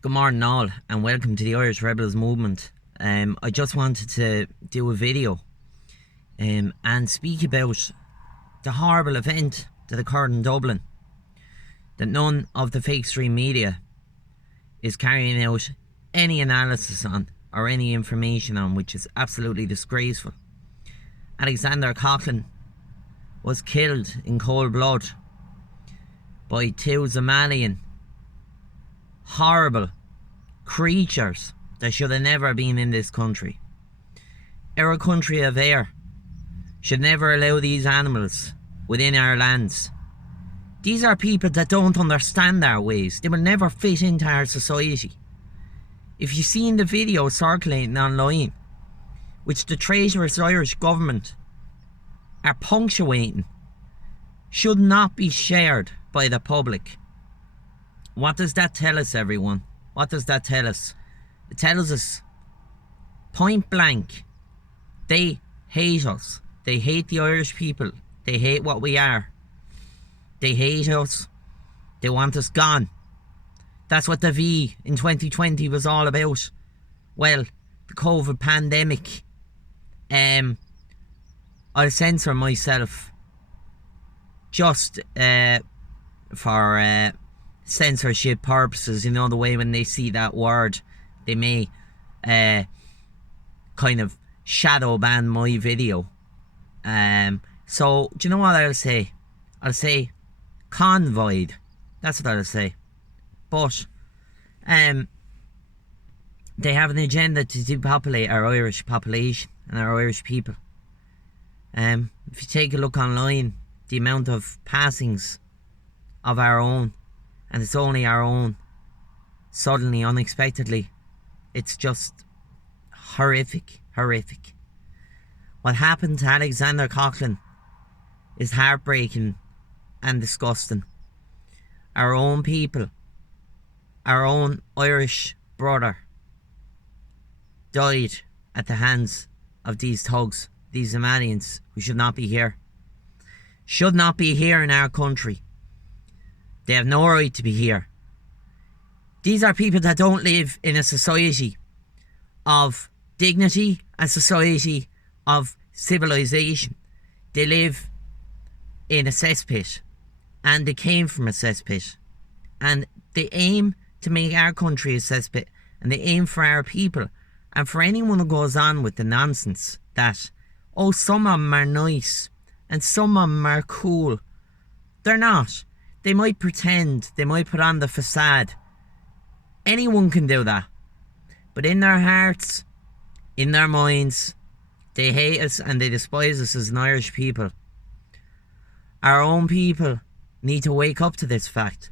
Good morning all, and welcome to the Irish Rebels movement. I just wanted to do a video and speak about the horrible event that occurred in Dublin that none of the fake stream media is carrying out any analysis on or any information on, which is absolutely disgraceful. Alexander Coughlin was killed in cold blood by two Somalian horrible creatures that should have never been in this country. Our country of Eire should never allow these animals within our lands. These are people that don't understand our ways. They will never fit into our society. If you've seen the video circulating online, which the traitorous Irish government are punctuating, should not be shared by the public. What does that tell us, everyone? What does that tell us? It tells us, point blank, they hate us. They hate the Irish people. They hate what we are. They hate us. They want us gone. That's what the V in 2020 was all about. Well, the COVID pandemic. I'll censor myself just for censorship purposes. You know, the way when they see that word, they may kind of shadow ban my video. So do you know what I'll say? I'll say convoyed. That's what I'll say. But they have an agenda to depopulate our Irish population and our Irish people. If you take a look online, the amount of passings of our own, and it's only our own, suddenly, unexpectedly, it's just horrific. What happened to Alexander Coughlin is heartbreaking and disgusting. Our own people, our own Irish brother, died at the hands of these thugs, these Somalians, who should not be here. Should not be here in our country. They have no right to be here. These are people that don't live in a society of dignity, a society of civilization. They live in a cesspit, and they came from a cesspit, and they aim to make our country a cesspit, and they aim for our people. And for anyone who goes on with the nonsense that, oh, some of them are nice and some of them are cool, they're not. They might pretend, they might put on the facade. Anyone can do that. But in their hearts, in their minds, they hate us and they despise us as an Irish people. Our own people need to wake up to this fact.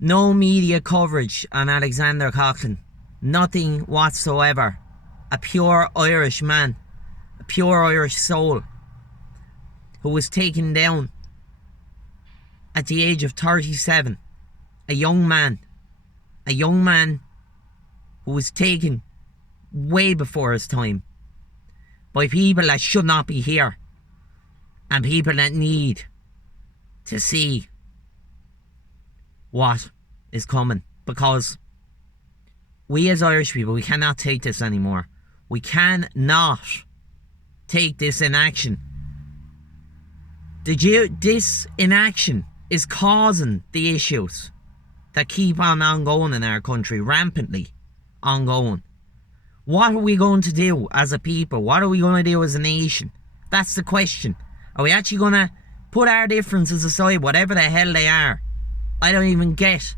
No media coverage on Alexander Coughlin. Nothing whatsoever. A pure Irish man, a pure Irish soul, who was taken down at the age of 37. A young man who was taken way before his time by people that should not be here, and people that need to see what is coming, because we as Irish people, we cannot take this anymore. We cannot take this inaction. This inaction is causing the issues that keep on ongoing in our country, rampantly ongoing. What are we going to do as a people? What are we going to do as a nation? That's the question. Are we actually going to put our differences aside, whatever the hell they are? I don't even get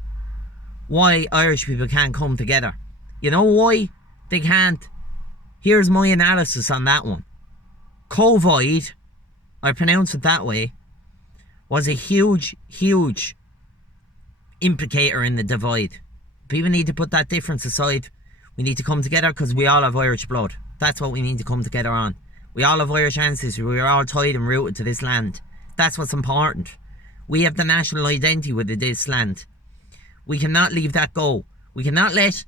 why Irish people can't come together. You know why they can't? Here's my analysis on that one. COVID, I pronounce it that way, was a huge implicator in the divide. People need to put that difference aside. We need to come together because we all have Irish blood. That's what we need to come together on. We all have Irish ancestry. We are all tied and rooted to this land. That's what's important. We have the national identity with this land. We cannot leave that go. We cannot let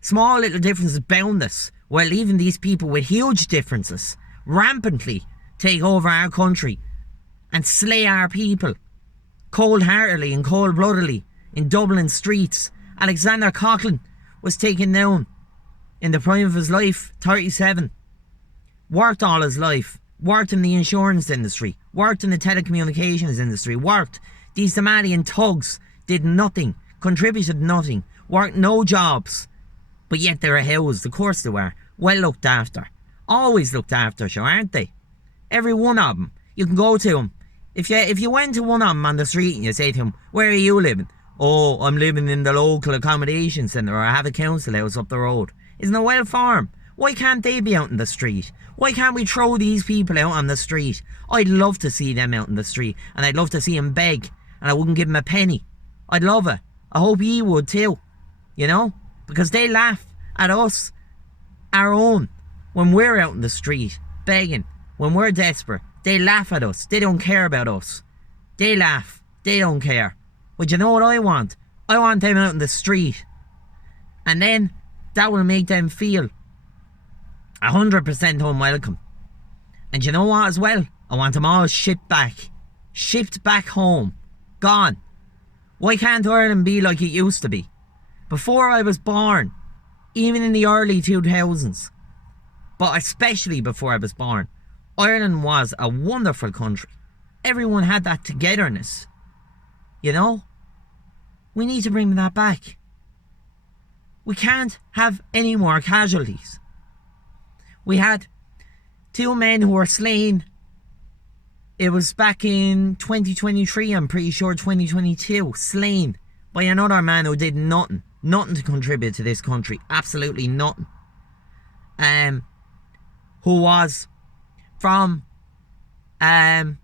small little differences bound us while leaving these people with huge differences rampantly take over our country and slay our people cold-heartedly and cold-bloodedly in Dublin streets Alexander Coughlin was taken down in the prime of his life, 37. Worked all his life. Worked in the insurance industry. Worked in the telecommunications industry. Worked. These Somalian thugs did nothing. Contributed nothing. Worked no jobs. But yet they were housed. Of course they were. Well looked after. Always looked after, sure, aren't they? Every one of them. You can go to them. If you went to one of them on the street and you say to him, where are you living? Oh, I'm living in the local accommodation centre, or I have a council house up the road. Isn't it well farm? Why can't they be out in the street? Why can't we throw these people out on the street? I'd love to see them out in the street, and I'd love to see them beg, and I wouldn't give them a penny. I'd love it. I hope he would too, you know? Because they laugh at us, our own, when we're out in the street, begging, when we're desperate. They laugh at us. They don't care about us. They laugh. They don't care. But you know what I want? I want them out in the street. And then that will make them feel 100% unwelcome. And you know what as well? I want them all shipped back. Shipped back home. Gone. Why can't Ireland be like it used to be? Before I was born, even in the early 2000s, but especially before I was born, Ireland was a wonderful country. Everyone had that togetherness. You know? We need to bring that back. We can't have any more casualties. We had 2 men who were slain. It was back in 2023, I'm pretty sure 2022. Slain by another man who did nothing. Nothing to contribute to this country. Absolutely nothing. Who was from a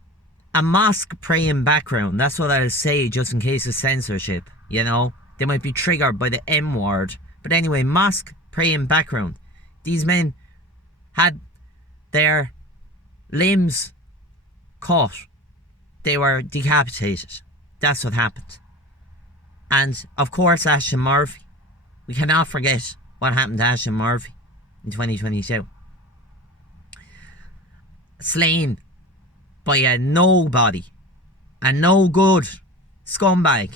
mosque praying background. That's what I'll say, just in case of censorship. You know, they might be triggered by the M word. But anyway, mosque praying background. These men had their limbs cut. They were decapitated. That's what happened. And of course, Ashton Murphy. We cannot forget what happened to Ashton Murphy in 2022. Slain by a nobody, a no good scumbag.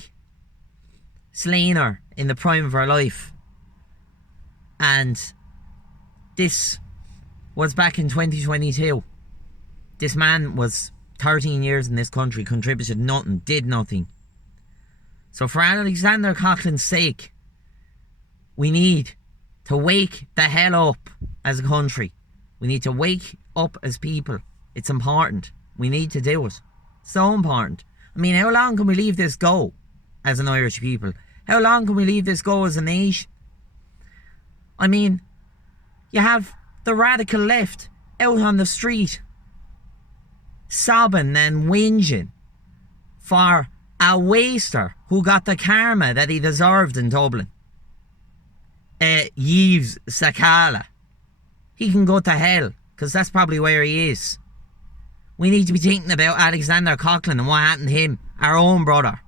Slain her in the prime of her life. And this was back in 2022. This man was 13 years in this country, contributed nothing, did nothing. So for Alexander Coughlin's sake, we need to wake the hell up as a country. We need to wake up as people. It's important. We need to do it. So important. I mean, how long can we leave this go as an Irish people? How long can we leave this go as a nation? I mean, you have the radical left out on the street sobbing and whinging for a waster who got the karma that he deserved in Dublin. Yves Sakala. He can go to hell, because that's probably where he is. We need to be thinking about Alexander Coughlin and what happened to him. Our own brother.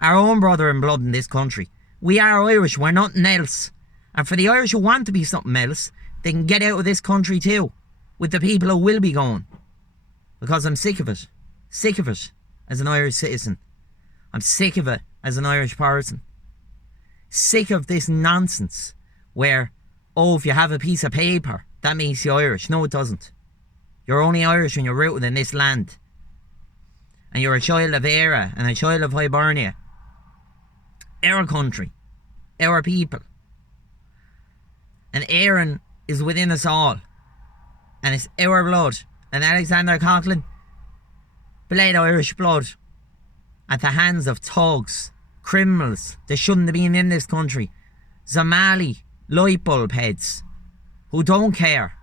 Our own brother in blood in this country. We are Irish, we're nothing else. And for the Irish who want to be something else, they can get out of this country too. With the people who will be going. Because I'm sick of it. Sick of it as an Irish citizen. I'm sick of it as an Irish person. Sick of this nonsense where, oh, if you have a piece of paper, that makes you Irish. No, it doesn't. You're only Irish when you're rooted in this land. And you're a child of Eire and a child of Hibernia. Our country. Our people. And Eire is within us all. And it's our blood. And Alexander Coughlin bled Irish blood at the hands of thugs, criminals that shouldn't have been in this country. Somali light bulb heads who don't care.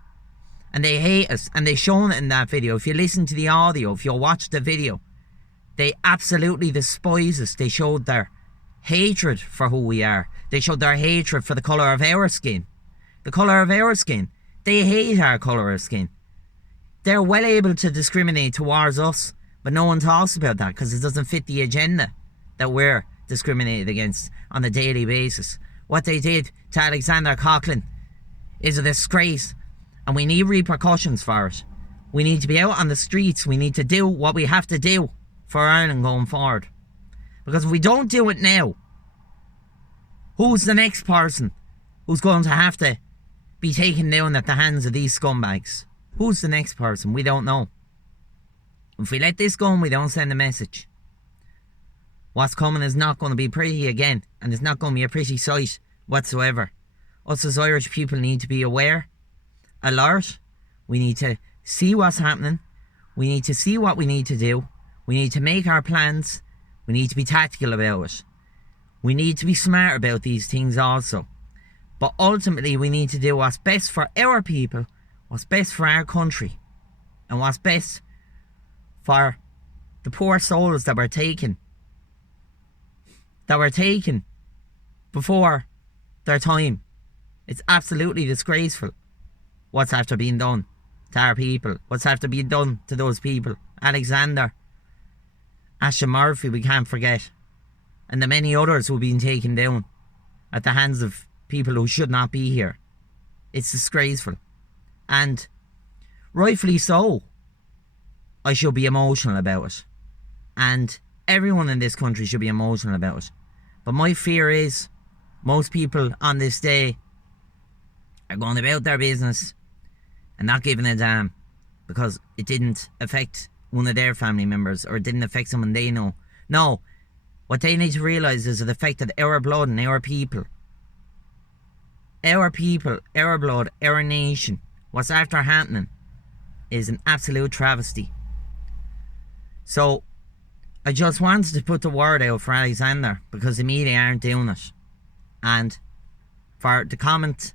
And they hate us. And they've shown it in that video. If you listen to the audio, if you watch the video, they absolutely despise us. They showed their hatred for who we are. They showed their hatred for the colour of our skin. The colour of our skin. They hate our colour of skin. They're well able to discriminate towards us, but no one talks about that because it doesn't fit the agenda that we're discriminated against on a daily basis. What they did to Alexander Coughlin is a disgrace, and we need repercussions for it. We need to be out on the streets. We need to do what we have to do for Ireland going forward. Because if we don't do it now, Who's the next person who's going to have to be taken down at the hands of these scumbags? Who's the next person? We don't know. If we let this go and we don't send a message, what's coming is not going to be pretty again, and it's not going to be a pretty sight whatsoever. Us as Irish people need to be aware, alert. We need to see what's happening. We need to see what we need to do. We need to make our plans. We need to be tactical about it. We need to be smart about these things also. But ultimately, we need to do what's best for our people, what's best for our country, and what's best for the poor souls that were taken before their time. It's absolutely disgraceful what's after being done to our people, what's after being done to those people. Alexander, Ashton Murphy, we can't forget, and the many others who have been taken down at the hands of people who should not be here. It's disgraceful, and rightfully so. I should be emotional about it, and everyone in this country should be emotional about it. But my fear is most people on this day are going about their business and not giving a damn because it didn't affect one of their family members, or it didn't affect someone they know. No, what they need to realise is it affected our blood and our people, our blood, our nation. What's after happening is an absolute travesty. So I just wanted to put the word out for Alexander because the media aren't doing it, and for the comments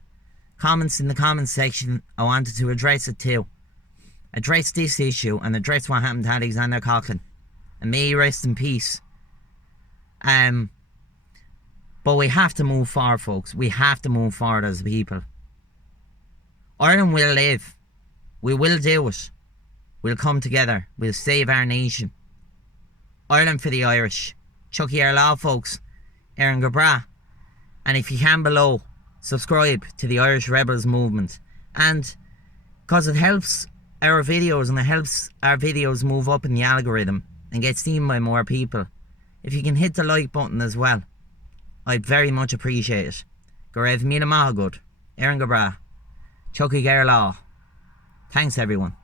in the comments section, I wanted to address it too. Address this issue and address what happened to Alexander Coughlin, and may he rest in peace. But we have to move forward, folks. We have to move forward as a people. Ireland will live. We will do it. We'll come together. We'll save our nation. Ireland for the Irish. Chucky Law, folks. Eire go bra. And if you can below, subscribe to the Irish Rebels movement. And because it helps our videos, and it helps our videos move up in the algorithm and get seen by more people. If you can hit the like button as well, I'd very much appreciate it. Go raibh míle maith agad. Eire go bra. Chucky Law. Thanks everyone.